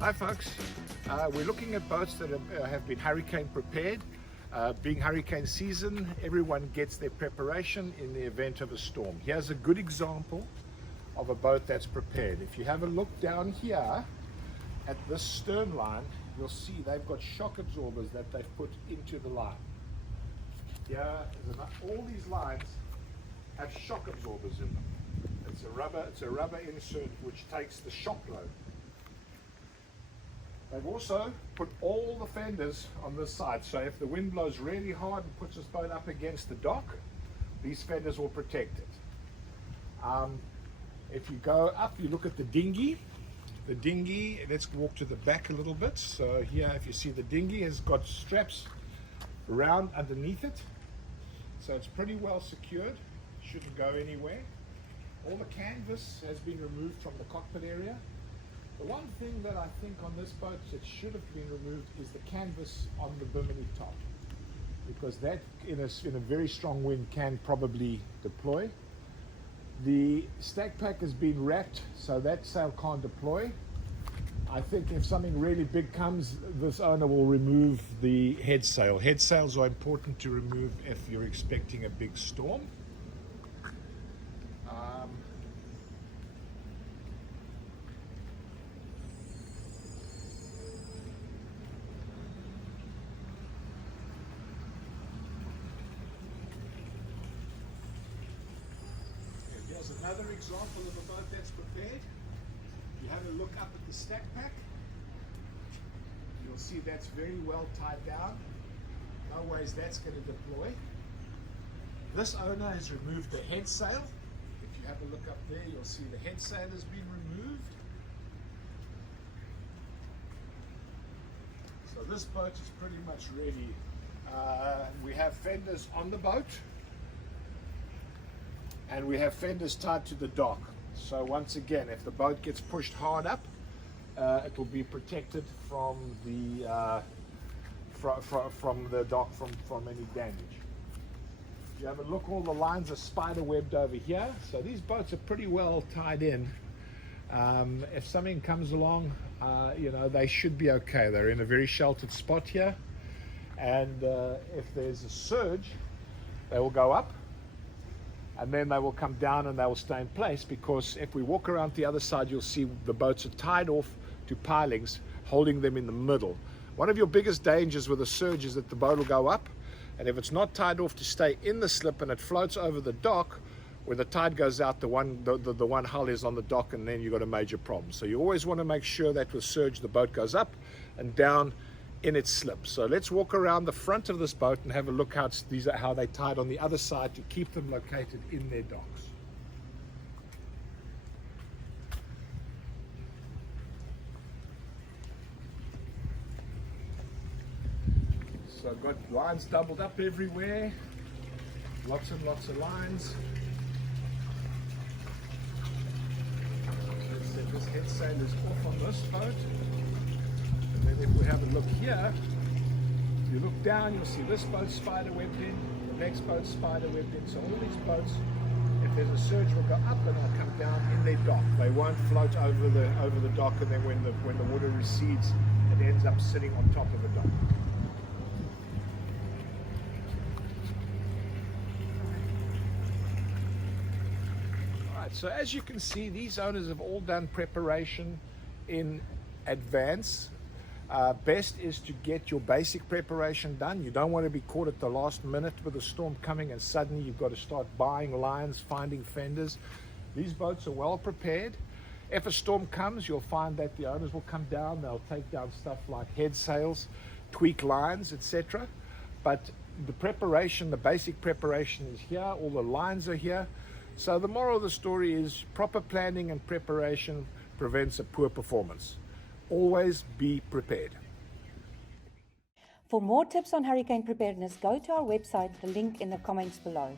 Hi folks, we're looking at boats that have been hurricane prepared. Being hurricane season, everyone gets their preparation in the event of a storm. Here's a good example of a boat that's prepared. If you have a look down here at this stern line, you'll see they've got shock absorbers that they've put into the line. Here, all these lines have shock absorbers in them. It's a rubber insert which takes the shock load. They've also put all the fenders on this side, so if the wind blows really hard and puts this boat up against the dock, these fenders will protect it. If you go up, you look at the dinghy. The dinghy, let's walk to the back a little bit. So here, if you see, the dinghy has got straps around underneath it, so it's pretty well secured, shouldn't go anywhere. All the canvas has been removed from the cockpit area. The one thing that I think on this boat that should have been removed is the canvas on the bimini top, because that in a very strong wind can probably deploy. The stack pack has been wrapped so that sail can't deploy. I think if something really big comes, this owner will remove the head sail. Head sails are important to remove if you're expecting a big storm. Here's another example of a boat that's prepared. You have a look up at the stack pack. You'll see that's very well tied down. No ways that's going to deploy. This owner has removed the head sail. If you have a look up there, you'll see the head sail has been removed. So this boat is pretty much ready. We have fenders on the boat, and we have fenders tied to the dock. So once again, if the boat gets pushed hard up, it will be protected from the dock from any damage. If you have a look, all the lines are spider webbed over here, so these boats are pretty well tied in. If something comes along, you know, they should be okay. They're in a very sheltered spot here, and if there's a surge, they will go up, and then they will come down and they will stay in place, because if we walk around the other side, you'll see the boats are tied off to pilings, holding them in the middle. One of your biggest dangers with a surge is that the boat will go up, and if it's not tied off to stay in the slip and it floats over the dock, when the tide goes out, the one hull is on the dock, and then you've got a major problem. So you always want to make sure that with surge the boat goes up and down in its slip. So let's walk around the front of this boat and have a look how they tied on the other side to keep them located in their docks. So I've got lines doubled up everywhere, lots and lots of lines. Let's set this head sail is off on this boat. And then if we have a look here, if you look down, you'll see this boat spider webbed in, the next boat spider webbed in. So all these boats, if there's a surge, will go up and they'll come down in their dock. They won't float over the dock, and then when the water recedes, it ends up sitting on top of the dock. So as you can see, these owners have all done preparation in advance. Best is to get your basic preparation done. You don't want to be caught at the last minute with a storm coming and suddenly you've got to start buying lines, finding fenders. These boats are well prepared. If a storm comes, you'll find that the owners will come down. They'll take down stuff like head sails, tweak lines, etc. But the preparation, the basic preparation is here. All the lines are here. So the moral of the story is proper planning and preparation prevents a poor performance. Always be prepared. For more tips on hurricane preparedness, go to our website, the link in the comments below.